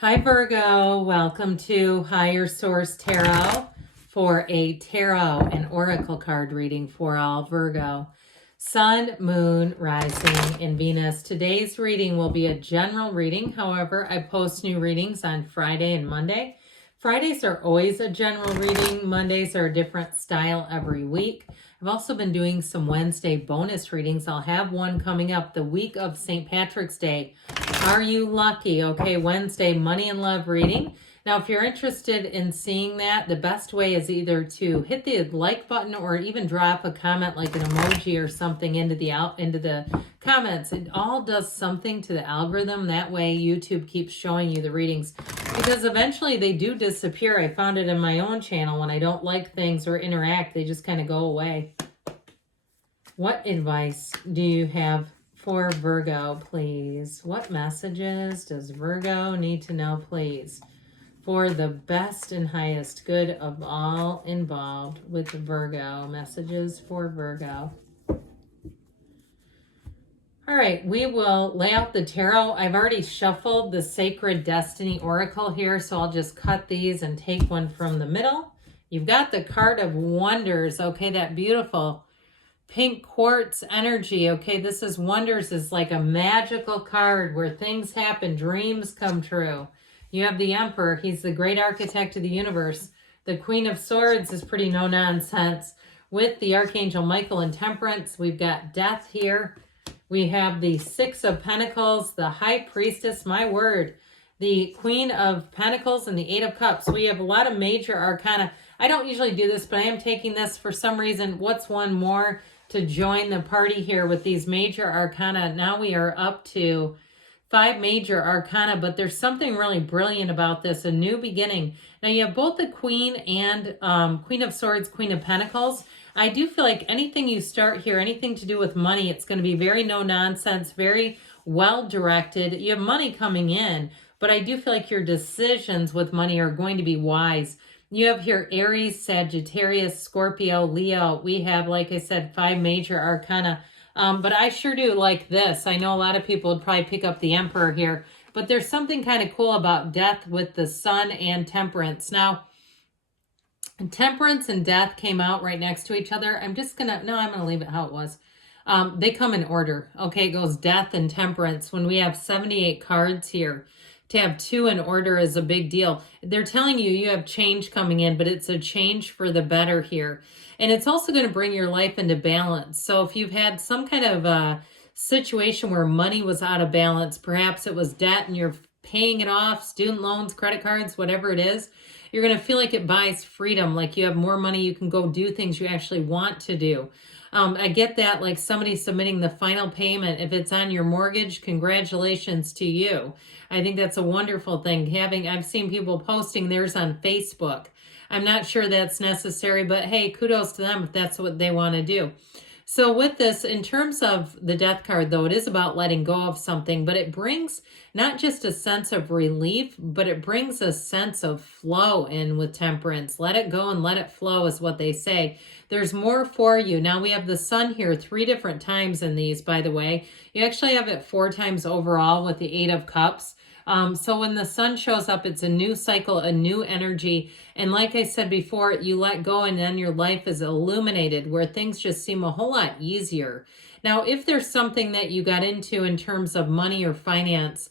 Hi Virgo, welcome to Higher Source Tarot for a tarot and oracle card reading for all Virgo. Sun, Moon, Rising, and Venus. Today's reading will be a general reading. However, I post new readings on Friday and Monday. Fridays are always a general reading. Mondays are a different style every week. I've also been doing some Wednesday bonus readings. I'll have one coming up the week of St. Patrick's Day. Are you lucky? Okay, Wednesday money and love reading. Now, if you're interested in seeing that, the best way is either to hit the like button or even drop a comment like an emoji or something into the comments. It all does something to the algorithm. That way YouTube keeps showing you the readings because eventually they do disappear. I found it in my own channel. When I don't like things or interact, they just kind of go away. What advice do you have for Virgo, please? What messages does Virgo need to know, please, for the best and highest good of all involved with Virgo? Messages for Virgo. All right, we will lay out the tarot. I've already shuffled the Sacred Destiny Oracle here, so I'll just cut these and take one from the middle. You've got the card of wonders, okay, that beautiful pink quartz energy. Okay, this is wonders, is like a magical card where things happen, dreams come true. You have the Emperor. He's the great architect of the universe. The Queen of Swords is pretty no nonsense. With the Archangel Michael and Temperance, we've got death here. We have the Six of Pentacles, the High Priestess, my word, the Queen of Pentacles, and the Eight of Cups. We have a lot of major arcana. I don't usually do this, but I am taking this for some reason. What's one more to join the party here with these major arcana? Now we are up to 5 major arcana, but there's something really brilliant about this, a new beginning. Now you have both the Queen and Queen of Swords, Queen of Pentacles. I do feel like anything you start here, anything to do with money, it's going to be very no nonsense, very well directed. You have money coming in, but I do feel like your decisions with money are going to be wise. You have here Aries, Sagittarius, Scorpio, Leo. We have, like I said, 5 major arcana. But I sure do like this. I know a lot of people would probably pick up the Emperor here, but there's something kind of cool about death with the Sun and Temperance. Now, Temperance and death came out right next to each other. I'm going to leave it how it was. They come in order. Okay, it goes death and temperance. When we have 78 cards here, to have 2 in order is a big deal. They're telling you you have change coming in, but it's a change for the better here. And it's also going to bring your life into balance. So if you've had some kind of situation where money was out of balance, perhaps it was debt and you're paying it off, student loans, credit cards, whatever it is, you're going to feel like it buys freedom, like you have more money, you can go do things you actually want to do. I get that, like somebody submitting the final payment. If it's on your mortgage, congratulations to you. I think that's a wonderful thing. I've seen people posting theirs on Facebook. I'm not sure that's necessary, but hey, kudos to them if that's what they want to do. So with this, in terms of the death card, though, it is about letting go of something, but it brings not just a sense of relief, but it brings a sense of flow in with Temperance. Let it go and let it flow is what they say. There's more for you. Now we have the Sun here 3 different times in these, by the way. You actually have it 4 times overall with the 8 of Cups. So when the Sun shows up, it's a new cycle, a new energy. And like I said before, you let go and then your life is illuminated where things just seem a whole lot easier. Now, if there's something that you got into in terms of money or finance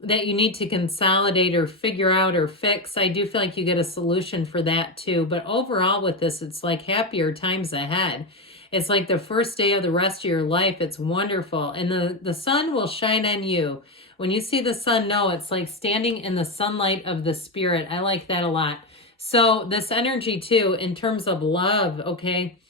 that you need to consolidate or figure out or fix, I do feel like you get a solution for that too. But overall with this, it's like happier times ahead. It's like the first day of the rest of your life. It's wonderful. And the sun will shine on you. When you see the sun, no, it's like standing in the sunlight of the spirit. I like that a lot. So this energy too, in terms of love, okay,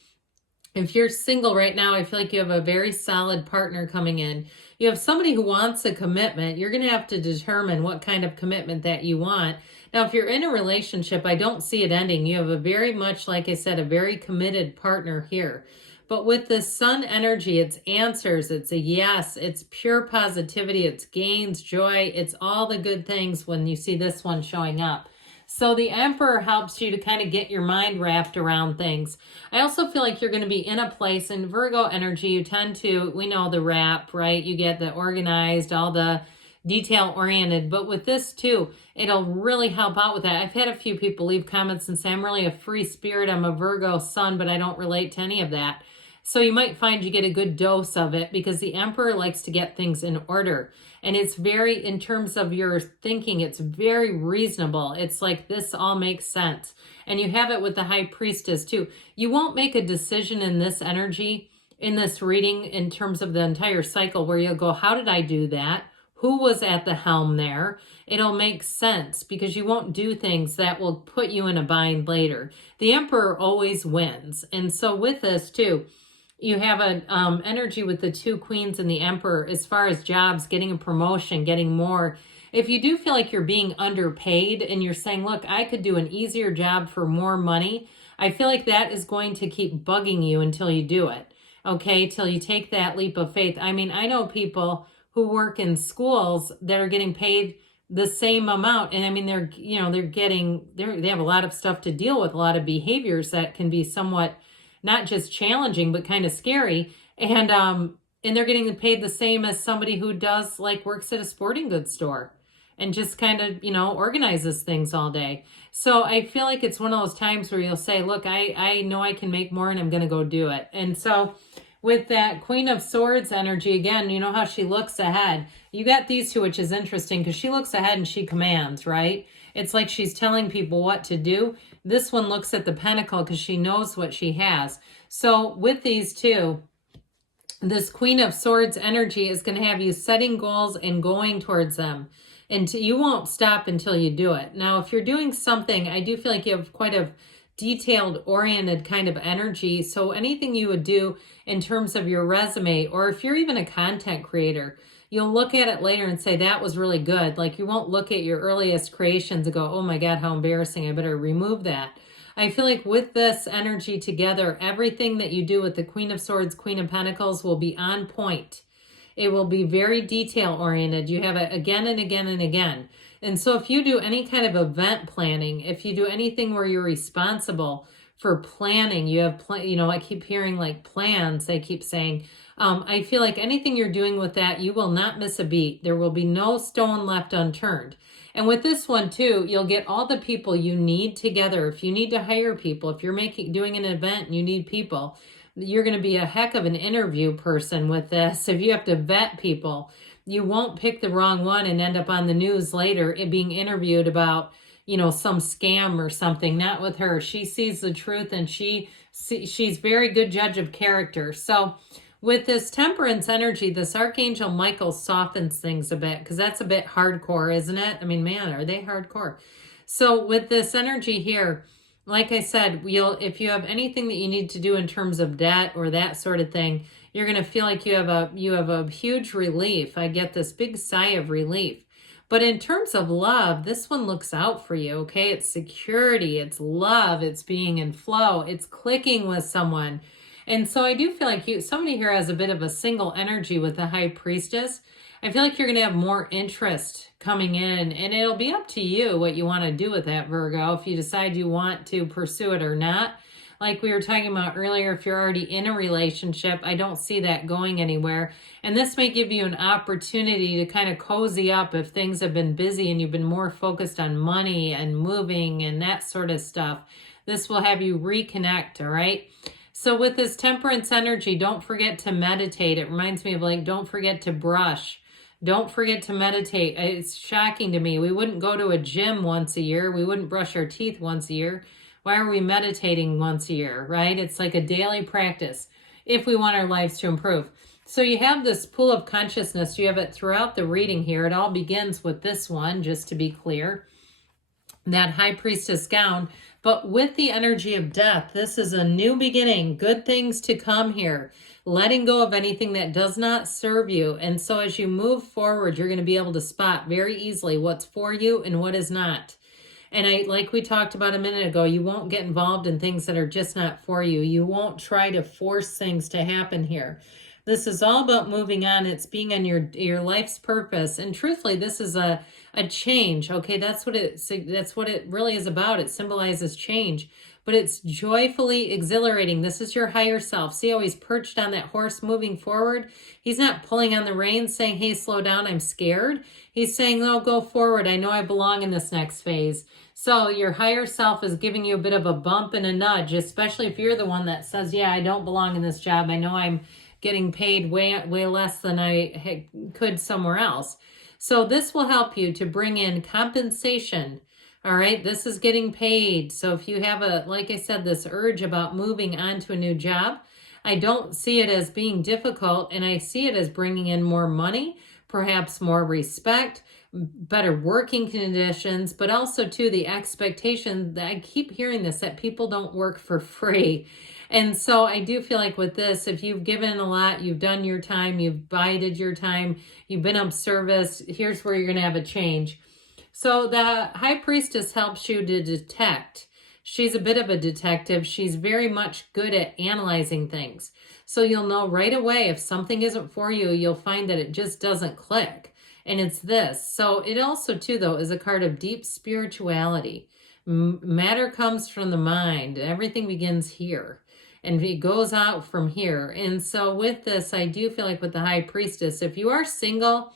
if you're single right now, I feel like you have a very solid partner coming in. You have somebody who wants a commitment. You're going to have to determine what kind of commitment that you want. Now, if you're in a relationship, I don't see it ending. You have a very much, like I said, a very committed partner here. But with this Sun energy, it's answers, it's a yes, it's pure positivity, it's gains, joy, it's all the good things when you see this one showing up. So the Emperor helps you to kind of get your mind wrapped around things. I also feel like you're going to be in a place in Virgo energy. You tend to, we know the wrap, right? You get the organized, all the detail oriented. But with this too, it'll really help out with that. I've had a few people leave comments and say, I'm really a free spirit. I'm a Virgo sun, but I don't relate to any of that. So you might find you get a good dose of it, because the Emperor likes to get things in order. And it's very, in terms of your thinking, it's very reasonable. It's like, this all makes sense. And you have it with the High Priestess too. You won't make a decision in this energy, in this reading, in terms of the entire cycle, where you'll go, how did I do that? Who was at the helm there? It'll make sense, because you won't do things that will put you in a bind later. The Emperor always wins. And so with this too, you have an energy with the 2 queens and the Emperor as far as jobs, getting a promotion, getting more. If you do feel like you're being underpaid and you're saying, look, I could do an easier job for more money, I feel like that is going to keep bugging you until you do it, okay, till you take that leap of faith. I mean, I know people who work in schools that are getting paid the same amount. And I mean, they're, you know, they have a lot of stuff to deal with, a lot of behaviors that can be somewhat not just challenging, but kind of scary. And they're getting paid the same as somebody who does, like, works at a sporting goods store and just kind of, you know, organizes things all day. So I feel like it's one of those times where you'll say, look, I know I can make more and I'm going to go do it. And so with that Queen of Swords energy, again, you know how she looks ahead. You got these two, which is interesting because she looks ahead and she commands, right? It's like she's telling people what to do. This one looks at the Pentacle because she knows what she has. So with these two, this Queen of Swords energy is going to have you setting goals and going towards them. And you won't stop until you do it. Now, if you're doing something, I do feel like you have quite a detailed oriented kind of energy. So anything you would do in terms of your resume, or if you're even a content creator, you'll look at it later and say, that was really good. Like, you won't look at your earliest creations and go, oh my God, how embarrassing, I better remove that. I feel like with this energy together, everything that you do with the Queen of Swords, Queen of Pentacles will be on point. It will be very detail oriented. You have it again and again and again. And so if you do any kind of event planning, if you do anything where you're responsible for planning, you have, you know, I keep hearing like plans, they keep saying, I feel like anything you're doing with that, you will not miss a beat. There will be no stone left unturned. And with this one too, you'll get all the people you need together. If you need to hire people, if you're doing an event and you need people, you're going to be a heck of an interview person with this. If you have to vet people, you won't pick the wrong one and end up on the news later being interviewed about, you know, some scam or something. Not with her. She sees the truth, and she's very good judge of character. So with this Temperance energy, this Archangel Michael softens things a bit, because that's a bit hardcore, isn't it? I mean, man, are they hardcore? So with this energy here, like I said, if you have anything that you need to do in terms of debt or that sort of thing, you're going to feel like you have a huge relief. I get this big sigh of relief. But in terms of love, this one looks out for you, okay? It's security, it's love, it's being in flow, it's clicking with someone. And so I do feel like somebody here has a bit of a single energy with the High Priestess. I feel like you're going to have more interest coming in, and it'll be up to you what you want to do with that, Virgo, if you decide you want to pursue it or not. Like we were talking about earlier, if you're already in a relationship, I don't see that going anywhere. And this may give you an opportunity to kind of cozy up if things have been busy and you've been more focused on money and moving and that sort of stuff. This will have you reconnect, all right? So with this Temperance energy, don't forget to meditate. It reminds me of, like, don't forget to brush. Don't forget to meditate. It's shocking to me. We wouldn't go to a gym once a year. We wouldn't brush our teeth once a year. Why are we meditating once a year, right? It's like a daily practice if we want our lives to improve. So you have this pool of consciousness. You have it throughout the reading here. It all begins with this one, just to be clear, that High Priestess gown. But with the energy of death, this is a new beginning. Good things to come here. Letting go of anything that does not serve you. And so as you move forward, you're going to be able to spot very easily what's for you and what is not. And like we talked about a minute ago, you won't get involved in things that are just not for you. You won't try to force things to happen here. This is all about moving on. It's being on your life's purpose. And truthfully, this is a change. Okay, that's what it really is about. It symbolizes change. but it's joyfully exhilarating. This is your higher self. See how he's perched on that horse moving forward? He's not pulling on the reins saying, hey, slow down, I'm scared. He's saying, no, go forward. I know I belong in this next phase. So your higher self is giving you a bit of a bump and a nudge, especially if you're the one that says, yeah, I don't belong in this job. I know I'm getting paid way less than I could somewhere else. So this will help you to bring in compensation. All right, this is getting paid. So if you have like I said, this urge about moving on to a new job, I don't see it as being difficult, and I see it as bringing in more money, perhaps more respect, better working conditions, but also too the expectation that I keep hearing this, that people don't work for free. And so I do feel like with this, if you've given a lot, you've done your time, you've bided your time, you've been of service, here's where you're going to have a change. So the High Priestess helps you to detect. She's a bit of a detective. She's very much good at analyzing things. So you'll know right away if something isn't for you, you'll find that it just doesn't click. And it's this. So it also too, though, is a card of deep spirituality. Matter comes from the mind. Everything begins here. And it goes out from here. And so with this, I do feel like with the High Priestess, if you are single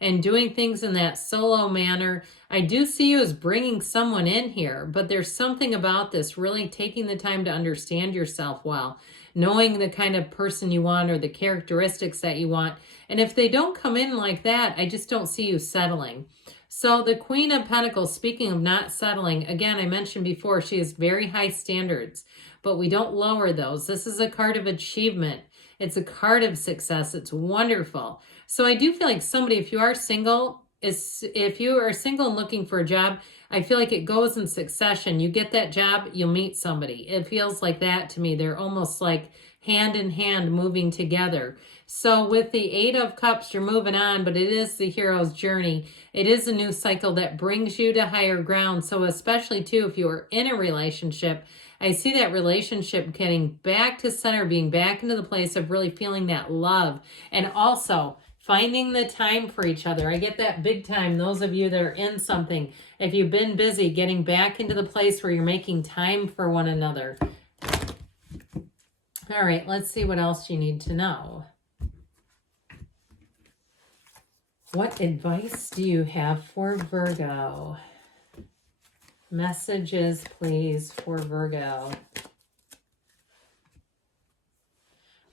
and doing things in that solo manner, I do see you as bringing someone in here. But there's something about this, really taking the time to understand yourself well, knowing the kind of person you want or the characteristics that you want. And if they don't come in like that, I just don't see you settling. So the Queen of Pentacles, speaking of not settling, again, I mentioned before, she has very high standards, but we don't lower those. This is a card of achievement. It's a card of success. It's wonderful. So I do feel like somebody, if you are single, if you are single and looking for a job, I feel like it goes in succession. You get that job, you'll meet somebody. It feels like that to me. They're almost like hand in hand moving together. So with the Eight of Cups, you're moving on, but it is the hero's journey. It is a new cycle that brings you to higher ground. So especially too, if you are in a relationship, I see that relationship getting back to center, being back into the place of really feeling that love. And also finding the time for each other. I get that big time. Those of you that are in something, if you've been busy, getting back into the place where you're making time for one another. All right, let's see what else you need to know. What advice do you have for Virgo? Messages, please, for Virgo.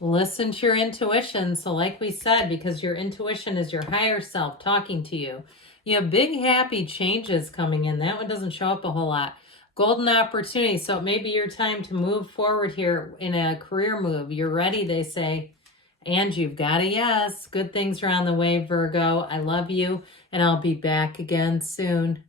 Listen to your intuition. So like we said, because your intuition is your higher self talking to you. You have big, happy changes coming in. That one doesn't show up a whole lot. Golden opportunity. So it may be your time to move forward here in a career move. You're ready, they say. And you've got a yes. Good things are on the way, Virgo. I love you, and I'll be back again soon.